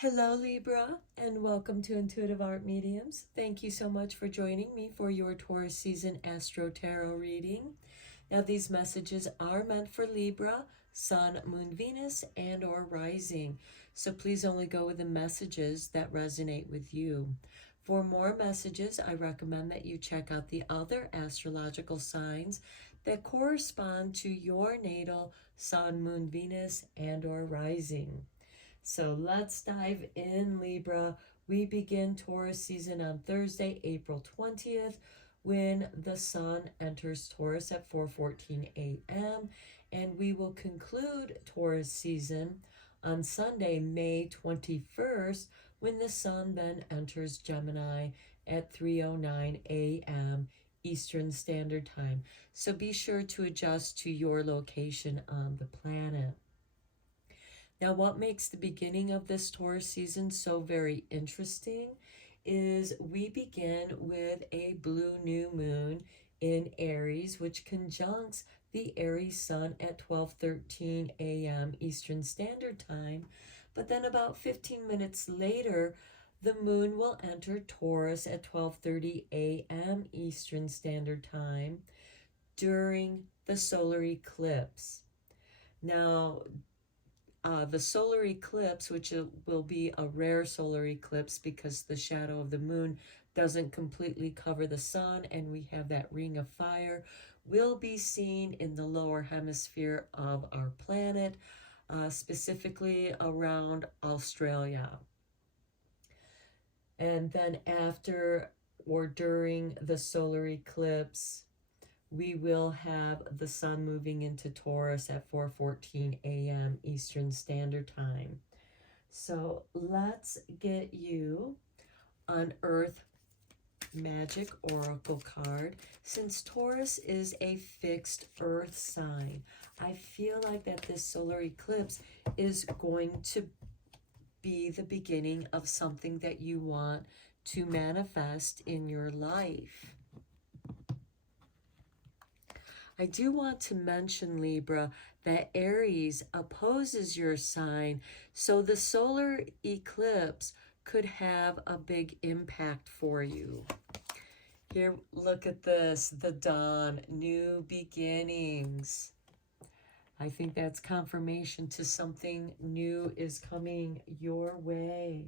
Hello, Libra, and welcome to Intuitive Art Mediums. Thank you so much for joining me for your Taurus season Astro Tarot reading. Now, these messages are meant for Libra, Sun, Moon, Venus, and or Rising. So please only go with the messages that resonate with you. For more messages, I recommend that you check out the other astrological signs that correspond to your natal Sun, Moon, Venus, and or Rising. So let's dive in, Libra. We begin Taurus season on Thursday, April 20th, when the sun enters Taurus at 4:14 a.m. And we will conclude Taurus season on Sunday, May 21st, when the sun then enters Gemini at 3:09 a.m. Eastern Standard Time. So be sure to adjust to your location on the planet. Now, what makes the beginning of this Taurus season so very interesting is we begin with a blue new moon in Aries, which conjuncts the Aries sun at 12:13 a.m. Eastern Standard Time. But then about 15 minutes later, the moon will enter Taurus at 12:30 a.m. Eastern Standard Time during the solar eclipse. Now, the solar eclipse, which will be a rare solar eclipse because the shadow of the moon doesn't completely cover the sun and we have that ring of fire, will be seen in the lower hemisphere of our planet, specifically around Australia. And then after or during the solar eclipse, we will have the sun moving into Taurus at 4:14 a.m. Eastern Standard Time. So let's get you an Earth Magic Oracle card. Since Taurus is a fixed Earth sign, I feel like that this solar eclipse is going to be the beginning of something that you want to manifest in your life. I do want to mention, Libra, that Aries opposes your sign, so the solar eclipse could have a big impact for you. Here, look at this, the dawn, new beginnings. I think that's confirmation to something new is coming your way.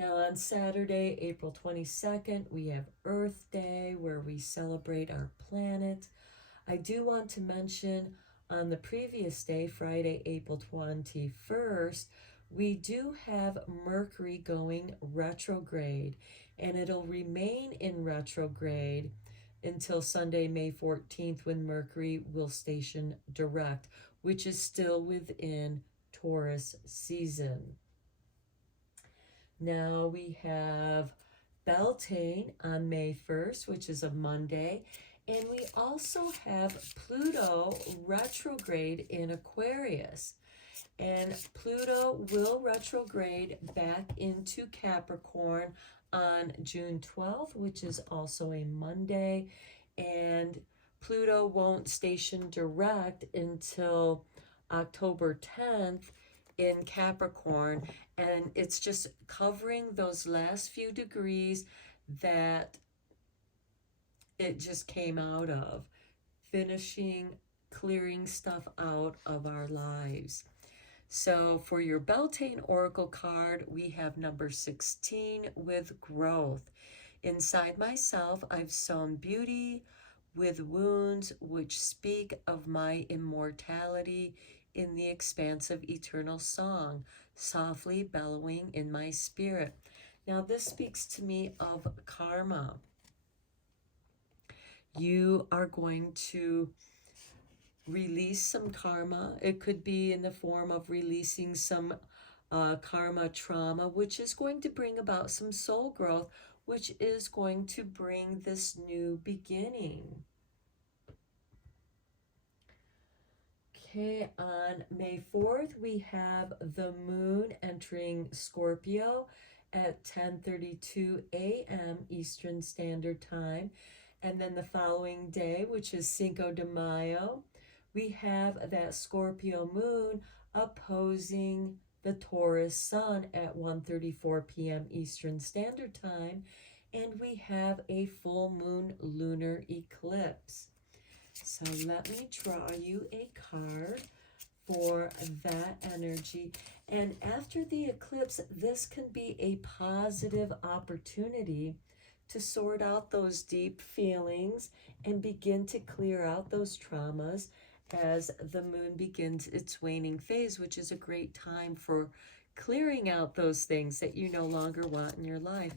Now on Saturday, April 22nd, we have Earth Day where we celebrate our planet. I do want to mention on the previous day, Friday, April 21st, we do have Mercury going retrograde, and it'll remain in retrograde until Sunday, May 14th, when Mercury will station direct, which is still within Taurus season. Now we have Beltane on May 1st, which is a Monday. And we also have Pluto retrograde in Aquarius. And Pluto will retrograde back into Capricorn on June 12th, which is also a Monday. And Pluto won't station direct until October 10th in Capricorn, and it's just covering those last few degrees that it just came out of, finishing clearing stuff out of our lives. So for your Beltane Oracle card, we have number 16 with growth. Inside myself, I've sown beauty with wounds which speak of my immortality in the expanse of eternal song, softly bellowing in my spirit. Now this speaks to me of karma. You are going to release some karma. It could be in the form of releasing some karma trauma, which is going to bring about some soul growth, which is going to bring this new beginning. Okay, on May 4th, we have the moon entering Scorpio at 10:32 a.m. Eastern Standard Time. And then the following day, which is Cinco de Mayo, we have that Scorpio moon opposing the Taurus sun at 1:34 p.m. Eastern Standard Time, and we have a full moon lunar eclipse. So let me draw you a card for that energy. And after the eclipse, this can be a positive opportunity to sort out those deep feelings and begin to clear out those traumas as the moon begins its waning phase, which is a great time for clearing out those things that you no longer want in your life.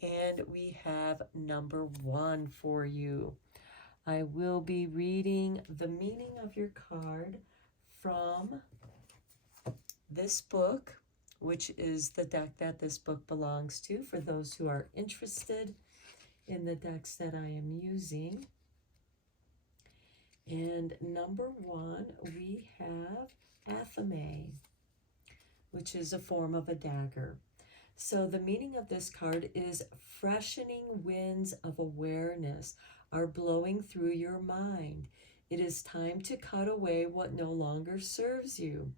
And we have number 1 for you. I will be reading the meaning of your card from this book, which is the deck that this book belongs to, for those who are interested in the decks that I am using. And number 1, we have Athame, which is a form of a dagger. So the meaning of this card is freshening winds of awareness are blowing through your mind. It is time to cut away what no longer serves you.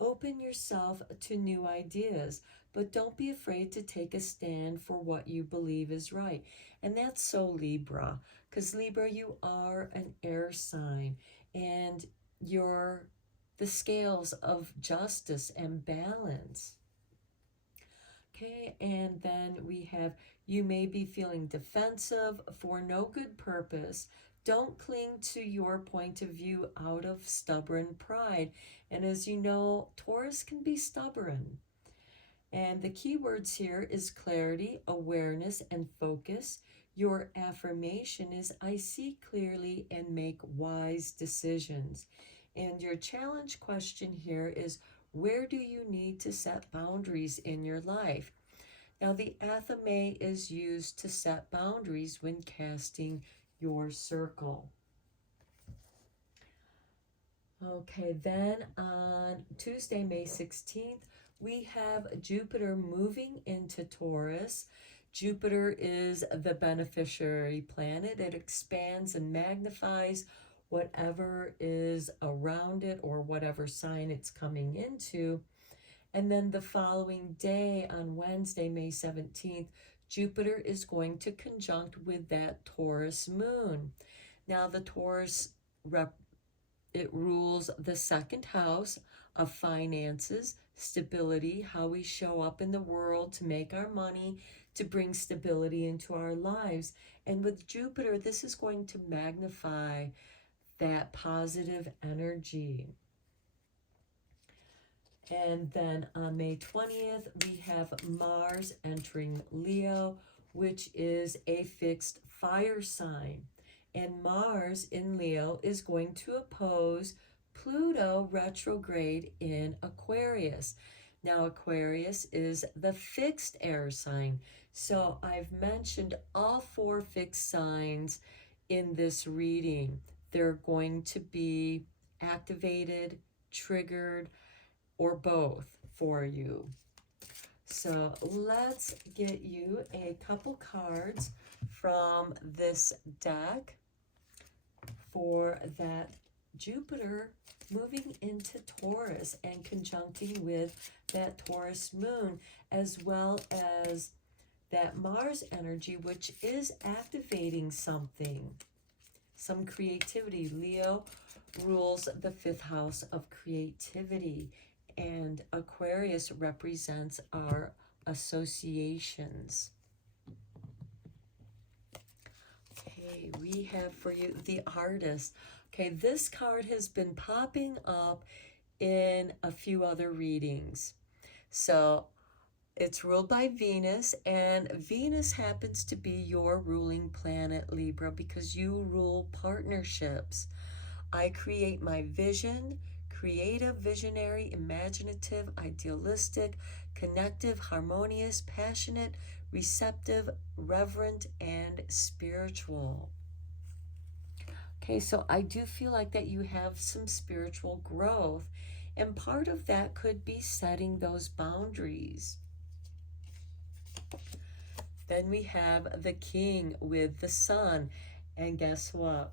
Open yourself to new ideas, but don't be afraid to take a stand for what you believe is right. And that's so Libra, because Libra, you are an air sign, and you're the scales of justice and balance. Okay, and then we have, you may be feeling defensive for no good purpose. Don't cling to your point of view out of stubborn pride. And as you know, Taurus can be stubborn. And the key words here is clarity, awareness, and focus. Your affirmation is, I see clearly and make wise decisions. And your challenge question here is, where do you need to set boundaries in your life? Now, the Athame is used to set boundaries when casting your circle. Okay, then on Tuesday, May 16th, we have Jupiter moving into Taurus. Jupiter is the beneficiary planet. It expands and magnifies whatever is around it or whatever sign it's coming into. And then the following day, on Wednesday, May 17th, Jupiter is going to conjunct with that Taurus moon. Now, the Taurus, it rules the second house of finances, stability, how we show up in the world to make our money, to bring stability into our lives. And with Jupiter, this is going to magnify that positive energy. And then on May 20th, we have Mars entering Leo, which is a fixed fire sign. And Mars in Leo is going to oppose Pluto retrograde in Aquarius. Now, Aquarius is the fixed air sign. So I've mentioned all 4 fixed signs in this reading. They're going to be activated, triggered, or both for you. So let's get you a couple cards from this deck for that Jupiter moving into Taurus and conjuncting with that Taurus moon, as well as that Mars energy, which is activating something, some creativity. Leo rules the 5th house of creativity, and Aquarius represents our associations. Okay, we have for you the Artist. Okay, this card has been popping up in a few other readings. So it's ruled by Venus, and Venus happens to be your ruling planet, Libra, because you rule partnerships. I create my vision, creative, visionary, imaginative, idealistic, connective, harmonious, passionate, receptive, reverent, and spiritual. Okay, so I do feel like that you have some spiritual growth, and part of that could be setting those boundaries. Then we have the King with the Sun, and guess what?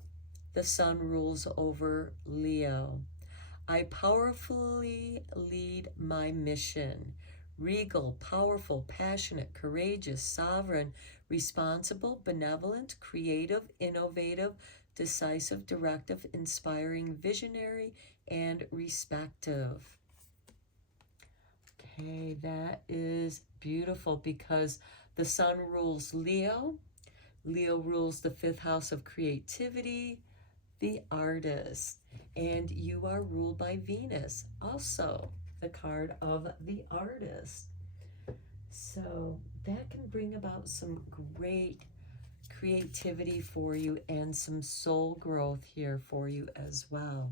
The Sun rules over Leo. I powerfully lead my mission. Regal, powerful, passionate, courageous, sovereign, responsible, benevolent, creative, innovative, decisive, directive, inspiring, visionary, and respective. Okay, that is beautiful because the sun rules Leo. Leo rules the fifth house of creativity, the artist, and you are ruled by Venus, also the card of the artist. So that can bring about some great creativity for you and some soul growth here for you as well.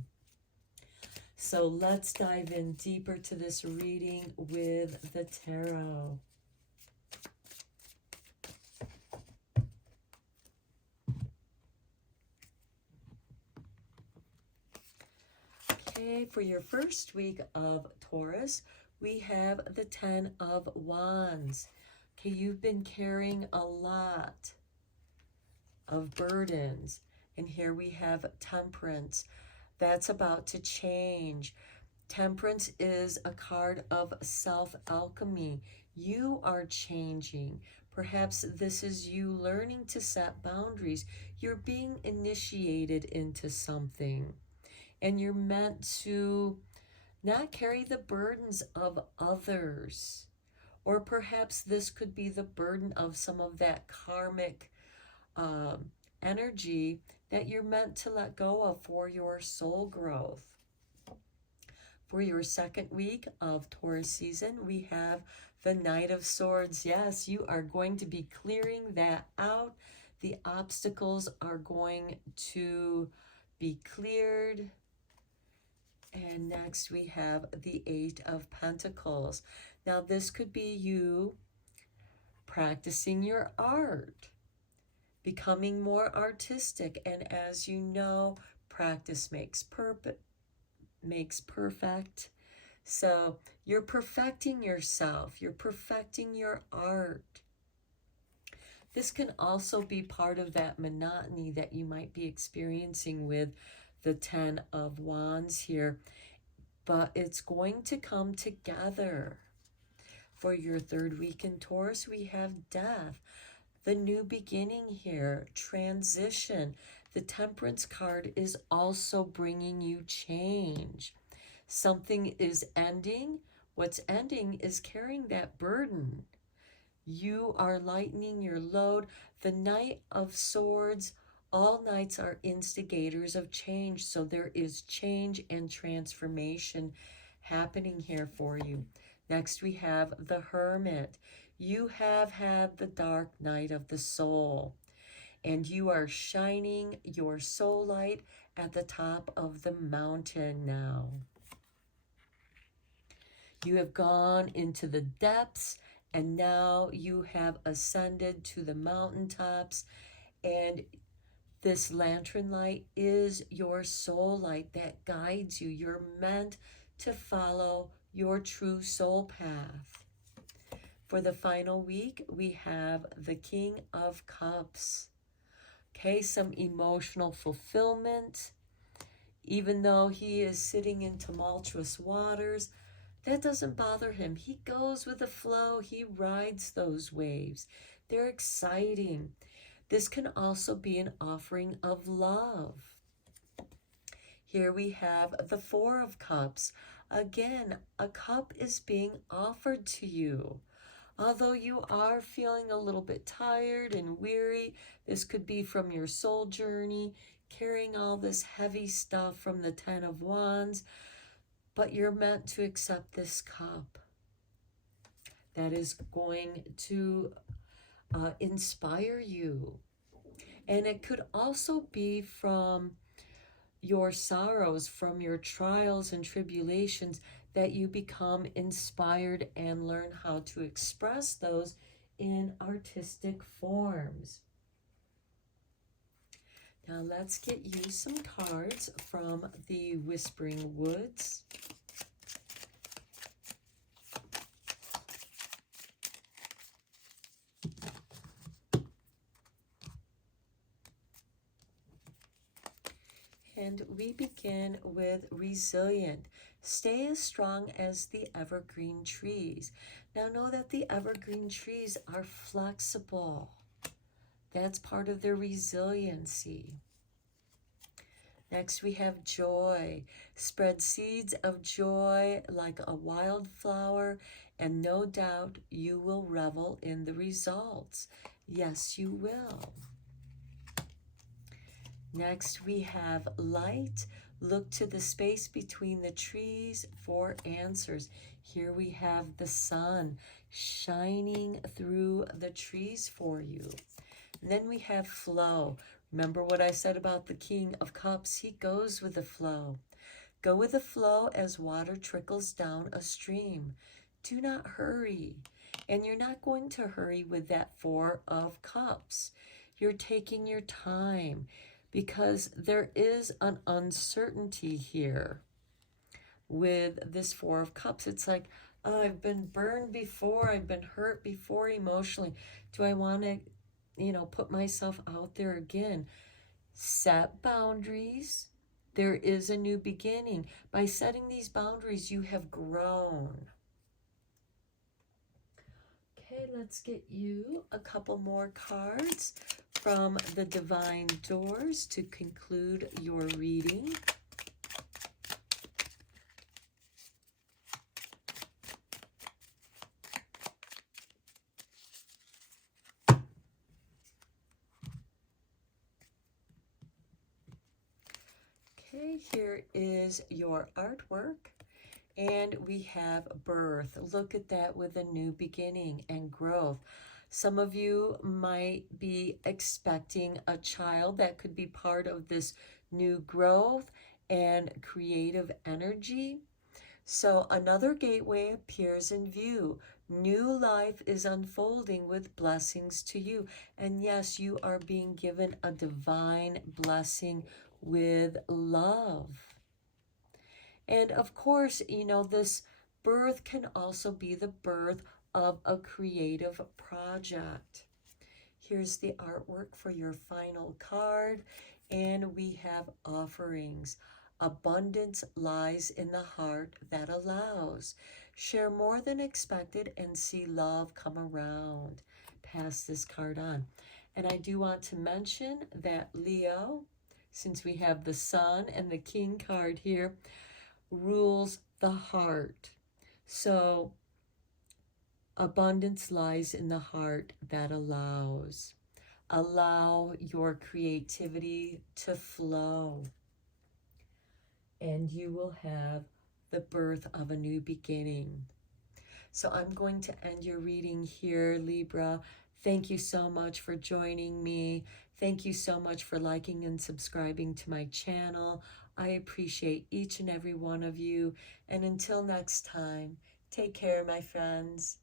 So let's dive in deeper to this reading with the tarot. Okay, for your first week of Taurus, we have the 10 of Wands. Okay, you've been carrying a lot of burdens. And here we have Temperance. That's about to change. Temperance is a card of self-alchemy. You are changing. Perhaps this is you learning to set boundaries. You're being initiated into something. And you're meant to not carry the burdens of others. Or perhaps this could be the burden of some of that karmic energy that you're meant to let go of for your soul growth. For your second week of Taurus season, we have the Knight of Swords. Yes, you are going to be clearing that out. The obstacles are going to be cleared. And next we have the Eight of Pentacles. Now this could be you practicing your art, becoming more artistic. And as you know, practice makes perfect. So you're perfecting yourself. You're perfecting your art. This can also be part of that monotony that you might be experiencing with the 10 of Wands here. But it's going to come together. For your third week in Taurus, we have Death. The new beginning here, transition. The Temperance card is also bringing you change. Something is ending. What's ending is carrying that burden. You are lightening your load. The Knight of Swords, all knights are instigators of change. So there is change and transformation happening here for you. Next we have the Hermit. You have had the dark night of the soul, and you are shining your soul light at the top of the mountain now. You have gone into the depths, and now you have ascended to the mountaintops, and this lantern light is your soul light that guides you. You're meant to follow your true soul path. For the final week, we have the King of Cups. Okay, some emotional fulfillment. Even though he is sitting in tumultuous waters, that doesn't bother him. He goes with the flow. He rides those waves. They're exciting. This can also be an offering of love. Here we have the Four of Cups. Again, a cup is being offered to you. Although you are feeling a little bit tired and weary, this could be from your soul journey, carrying all this heavy stuff from the 10 of Wands, but you're meant to accept this cup that is going to inspire you. And it could also be from your sorrows, from your trials and tribulations, that you become inspired and learn how to express those in artistic forms. Now let's get you some cards from the Whispering Woods. and we begin with resilient. Stay as strong as the evergreen trees. Now know that the evergreen trees are flexible. That's part of their resiliency. Next we have joy. Spread seeds of joy like a wildflower, and no doubt you will revel in the results. Yes, you will. Next we have light. Look to the space between the trees for answers. Here we have the sun shining through the trees for you. And then we have flow. Remember what I said about the King of Cups? He goes with the flow. Go with the flow as water trickles down a stream. Do not hurry. And you're not going to hurry with that Four of Cups. You're taking your time because there is an uncertainty here with this Four of Cups. It's like, oh, I've been burned before. I've been hurt before emotionally. Do I want to put myself out there again? Set boundaries. There is a new beginning. By setting these boundaries, you have grown. Okay, let's get you a couple more cards from the Divine Doors to conclude your reading. Okay, here is your artwork, and we have birth. Look at that, with a new beginning and growth. Some of you might be expecting a child that could be part of this new growth and creative energy. So another gateway appears in view. New life is unfolding with blessings to you. And yes, you are being given a divine blessing with love. And of course, this birth can also be the birth of a creative project. Here's the artwork for your final card, and we have offerings. Abundance lies in the heart that allows. Share more than expected and see love come around. Pass this card on. And I do want to mention that Leo, since we have the Sun and the King card here, rules the heart. So abundance lies in the heart that allows. Allow your creativity to flow, and you will have the birth of a new beginning. So I'm going to end your reading here, Libra. Thank you so much for joining me. Thank you so much for liking and subscribing to my channel. I appreciate each and every one of you. And until next time, take care, my friends.